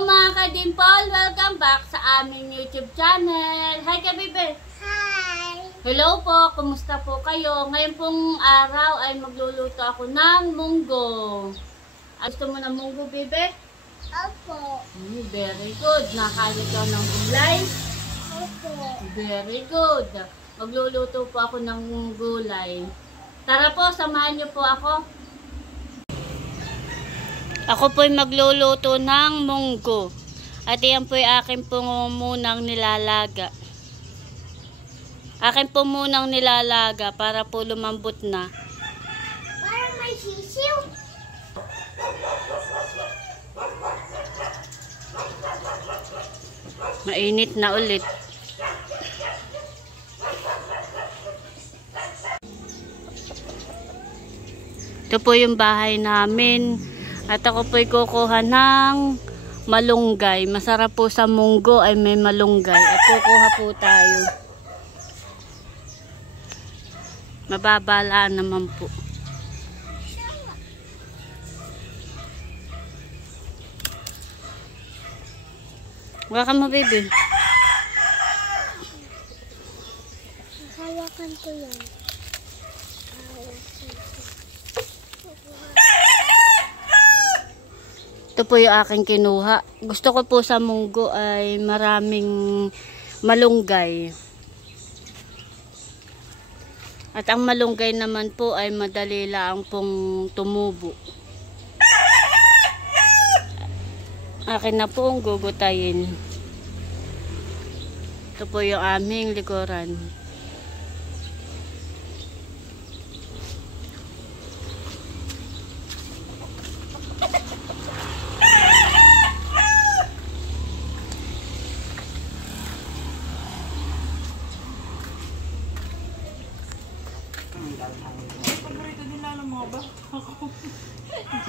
Hello mga ka-Dimple! Welcome back sa aming YouTube channel. Hi ka, Bebe! Hi! Hello po! Kumusta po kayo? Ngayon pong araw ay magluluto ako ng munggo. Gusto mo ng munggo, Bebe? Opo. Very good. Nakalit ka ng gulay? Opo. Very good. Magluluto po ako ng gulay. Tara po, samahan niyo po ako. Ako po'y magluluto ng munggo. At yan po'y akin po munang nilalaga. Akin po munang nilalaga para po lumambot na. Parang may sisiw. Mainit na ulit. Ito po yung bahay namin. At ako po'y kukuha ng malunggay. Masarap po sa munggo ay may malunggay. At kukuha po tayo. Mababala naman po. Hawakan mo, baby. Hawakan ko yan. Ito po yung aking kinuha. Gusto ko po sa munggo ay maraming malunggay. At ang malunggay naman po ay madali lang pong tumubo. Akin na po ang gugutayin. Ito po yung aming likuran.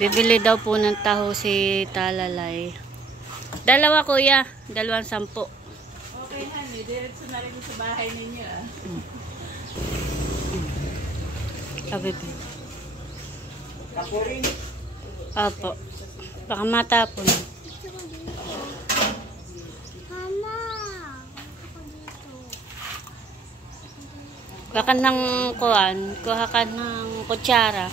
Bibili daw po ng taho si Talalay. Dalawa, kuya. 210. Okay, honey. Diretso na rin sa bahay ninyo, ah. Sabi po. Opo. Baka matapon. Mama! Ako dito. Kuha ka ng kuhan. Kuha ka ng kutsara.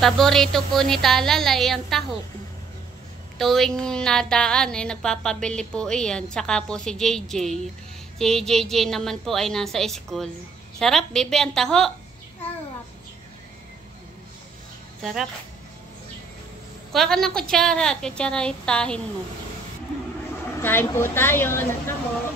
Paborito po ni Talalay ang taho. Tuwing nadaan ay nagpapabili po iyan. Tsaka po si JJ. Si JJ naman po ay nasa school. Sarap, bebe, ang taho. Sarap. Sarap. Kuha ka ng kutsara. Kutsara itahin mo. Kain po tayo ng taho.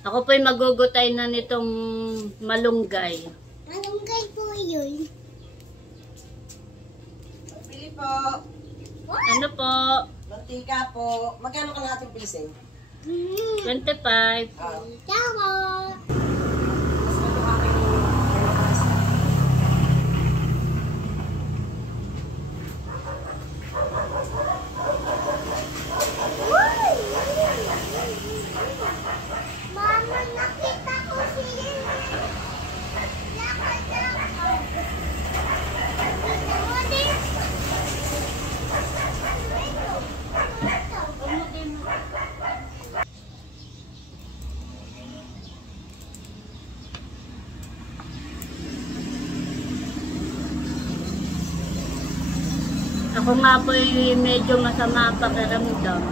Ako po'y magugutay na nitong malunggay. Malunggay po yun. Pili po. Ano po? Mantika po. Magkano ka natin pilising? 25. Tawa! Mama, nakita ko siya. Lakad ako. Ako nga po medyo masama ang pakiramdam.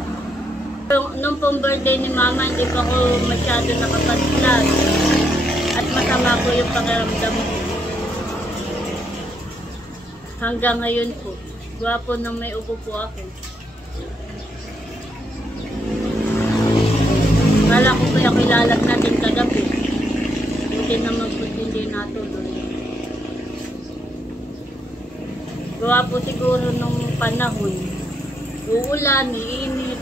Nung pong birthday ni Mama, hindi pa ako masyado nakapag-vlog. At masama po yung pakiramdam ko. Hanggang ngayon po. Gwapo nang may upo po ako. Kala ko ba ako ilalag natin kagabi. Buti naman po hindi natuloy. Gawa po siguro nung panahon. Uulan, iinit.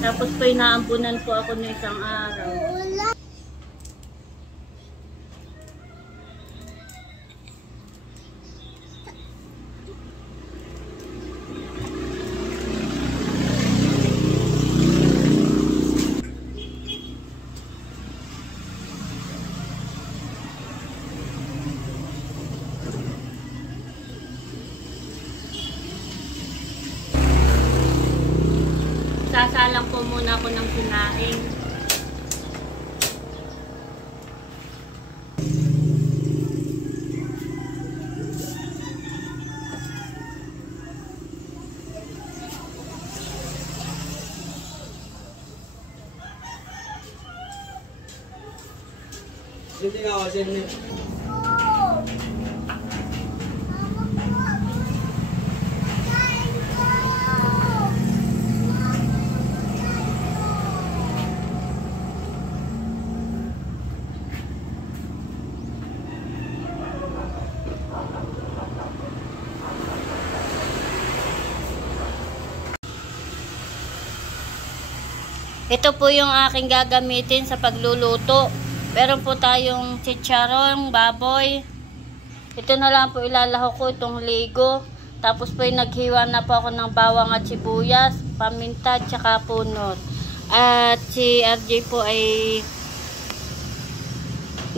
Tapos po inaambunan po ako ng isang araw. Wala. Sasalang po muna ako ng sinaing. Hindi nga kasi Ito po yung aking gagamitin sa pagluluto. Meron po tayong chicharon, baboy. Ito na lang po ilalahok ko itong ligo. Tapos po naghiwa na po ako ng bawang at sibuyas, paminta, tsaka punot. At si RJ po ay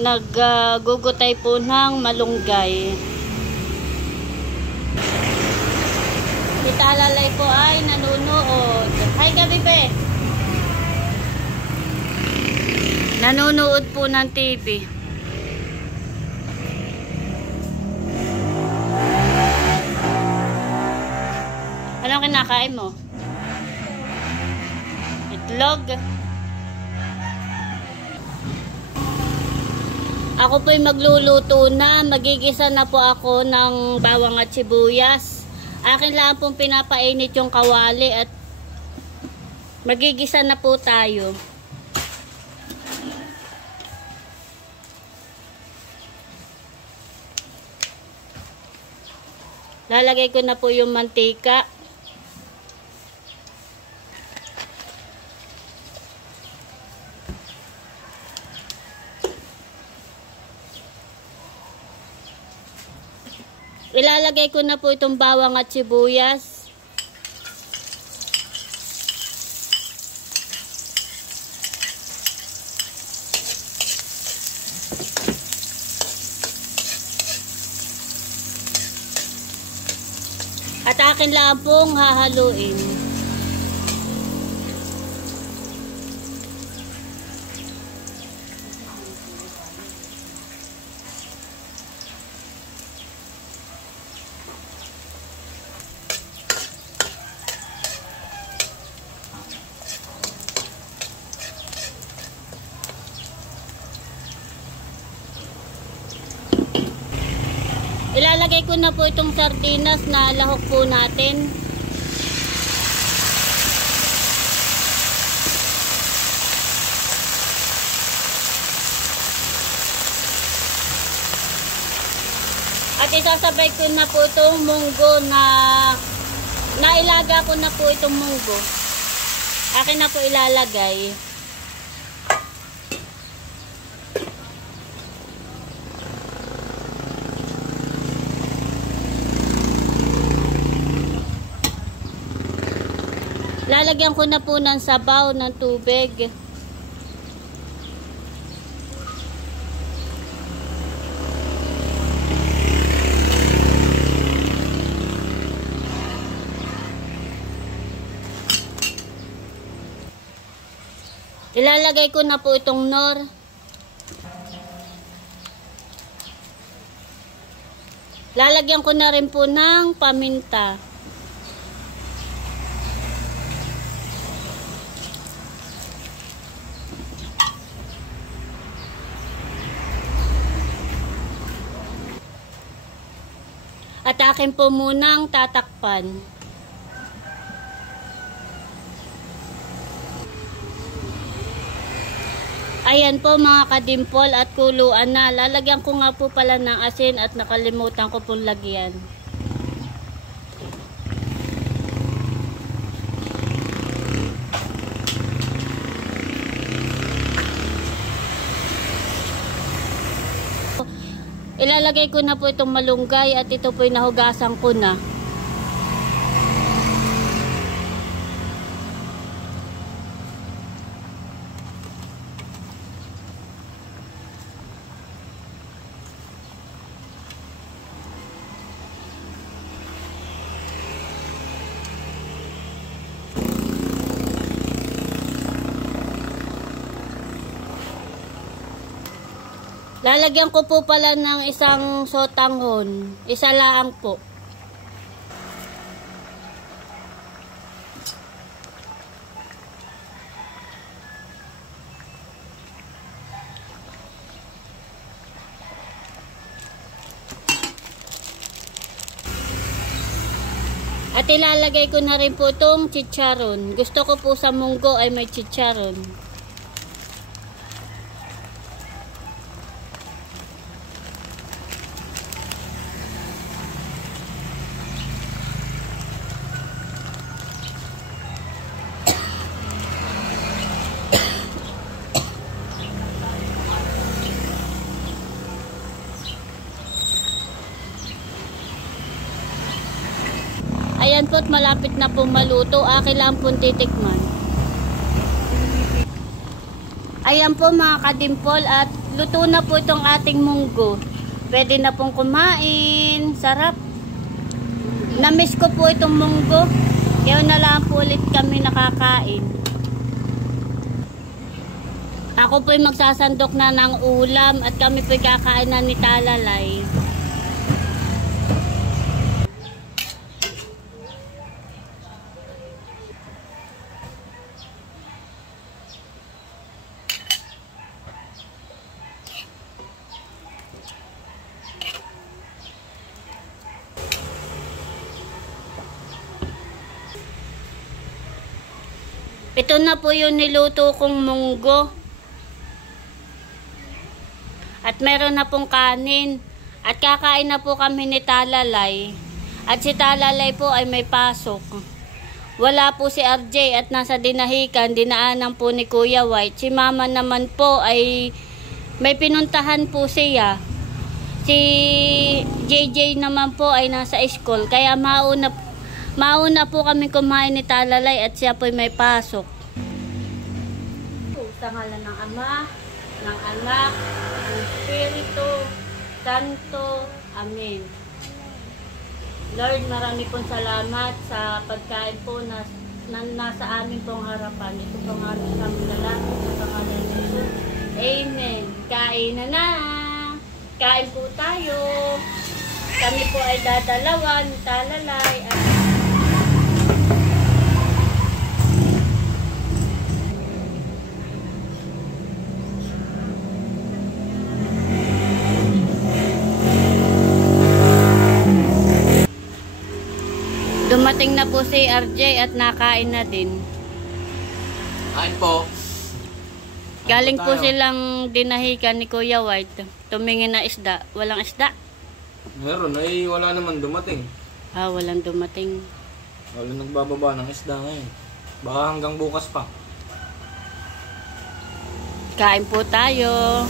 naggugutay po ng malunggay. Si Talalay po ay nanunood. Hi gabi pe! Nanonood po ng TV. Anong kinakain mo? Itlog? Ako po'y magluluto na. Magigisa na po ako ng bawang at sibuyas. Akin lang pong pinapainit yung kawali at magigisa na po tayo. Lalagay ko na po yung mantika. Ilalagay ko na po itong bawang at sibuyas. At akin lang pong hahaluin. Ilalagay ko na po itong sardinas na lahok po natin. At isasabay ko na po itong munggo na nailaga ko na po itong munggo. Akin na po ilalagay. Lalagyan ko na po ng sabaw ng tubig. Ilalagay ko na po itong nor. Lalagyan ko na rin po ng paminta. At akin po munang tatakpan. Ayan po mga kadimpol at kuluan na. Lalagyan ko nga po pala ng asin at nakalimutan ko pong lagyan. Ilalagay ko na po itong malunggay at ito po yung nahugasan ko na. Lalagyan ko po pala ng isang sotanghon. Isa lang po. At ilalagay ko na rin po itong chicharon. Gusto ko po sa munggo ay may chicharon. Ayan po at malapit na po maluto. Akin lang po titikman. Ayan po mga kadimpol at luto na po itong ating munggo. Pwede na pong kumain. Sarap. Namiss ko po itong munggo. Kaya na lang po ulit kami nakakain. Ako po'y magsasandok na ng ulam at kami po'y kakain na ni Talalay. Ito na po yung niluto kong munggo. At meron na pong kanin. At kakain na po kami ni Talalay. At si Talalay po ay may pasok. Wala po si RJ at nasa dinahikan, dinaanan po ni Kuya White. Si Mama naman po ay may pinuntahan po siya. Si JJ naman po ay nasa school. Kaya mauna po kami kumain ni Talalay at siya po ay may pasok. Sa ngalan ng Ama, ng Anak, ng Espiritu Santo. Amen. Lord, marami pong salamat sa pagkain po na nasa amin pong harapan. Ito pong aming lalaki sa pangalan ni Jesus. Amen. Kain na. Kain po tayo. Kami po ay dadalawan, Talalay at dumating na po si RJ at nakain na din. Kain po. Galing po silang dinahikan ni Kuya White. Tumingin na isda. Walang isda? Meron ay wala naman dumating. Walang dumating. Wala nagbababa ng isda ngayon. Baka hanggang bukas pa. Kain po tayo.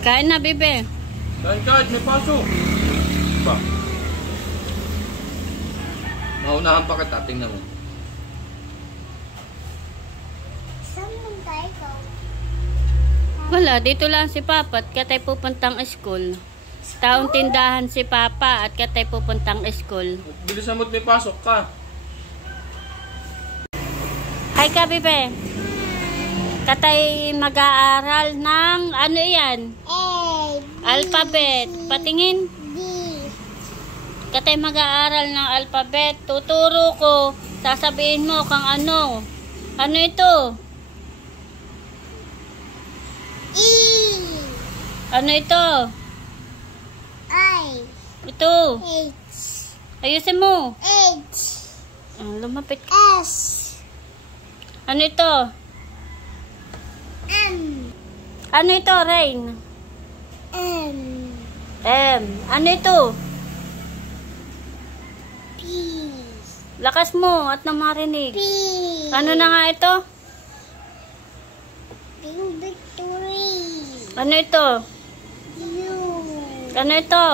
Kain na, bebe. Kain kahit may paso. Ba? Maunahan pa kita, tingnan mo. Saan mong tayo ko? Wala, dito lang si Papa at katay pupuntang school. Taong tindahan si Papa at katay pupuntang school. Bilisan mo't may pasok ka. Hi ka, bebe. Katay mag-aaral ng ano yan? A, Alphabet. Patingin. B. Katay mag-aaral ng alphabet. Tuturo ko. Sasabihin mo kung ano. Ano ito? E, Ano ito? I, Ito. H, Ayusin mo. H, Lumapit ka. S, Ano ito? I, Ano ito, Rain? M. M. Ano ito? P. Lakas mo at na marinig. P. Ano na nga ito? Big victory. Ano ito? U. Ano ito?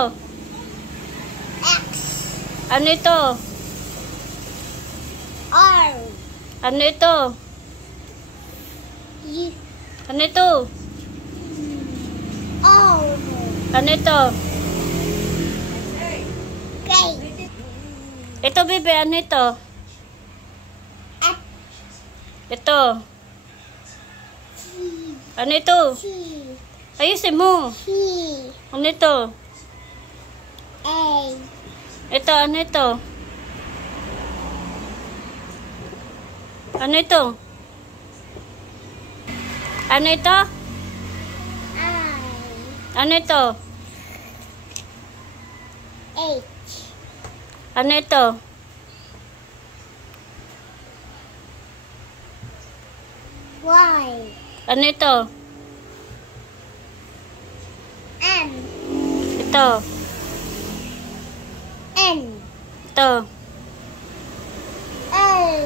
X. Ano ito? R. Ano ito? U. Ano ito? O. Ano ito? K. Ito, bebe. Ano ito? F. Ito. T. Ano ito? T. Ayusin mo. T. Ano ito? A. Ito, ano ito? Ano ito? Ano ito? I. Ano ito? H. Ano ito? Y. Ano ito? M. Ito. N. Ito. L.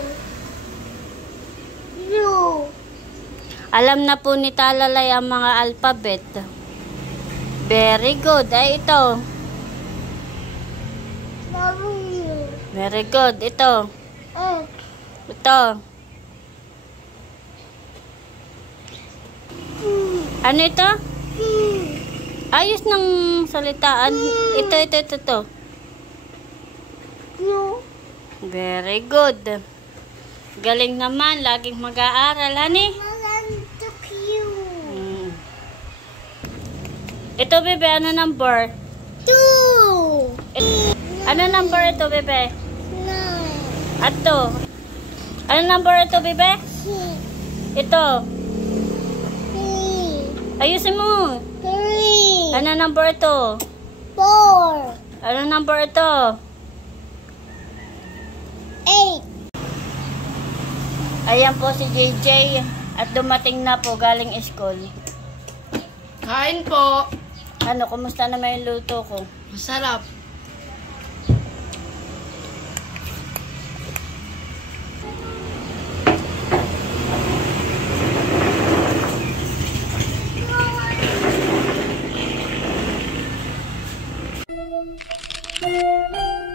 U. Alam na po ni Talalay ang mga alphabet. Very good. Ay, ito. W. Very good. Ito. X. Ito. Ano ito? P. Ayos ng salitaan. Ito. Q. Very good. Galing naman. Laging mag-aaral, honey. Malan to Q. Ito, bebe. Ano number? 2. Ano number ito, bebe? 9. At to. Ano number ito, bebe? 6. Ito. 3. Ayusin mo. 3. Ano number ito? 4. Ano number ito? 8. Ayan po si JJ. At dumating na po galing school. Kain po. Ano, kumusta naman yung luto ko? Masarap. Thank you.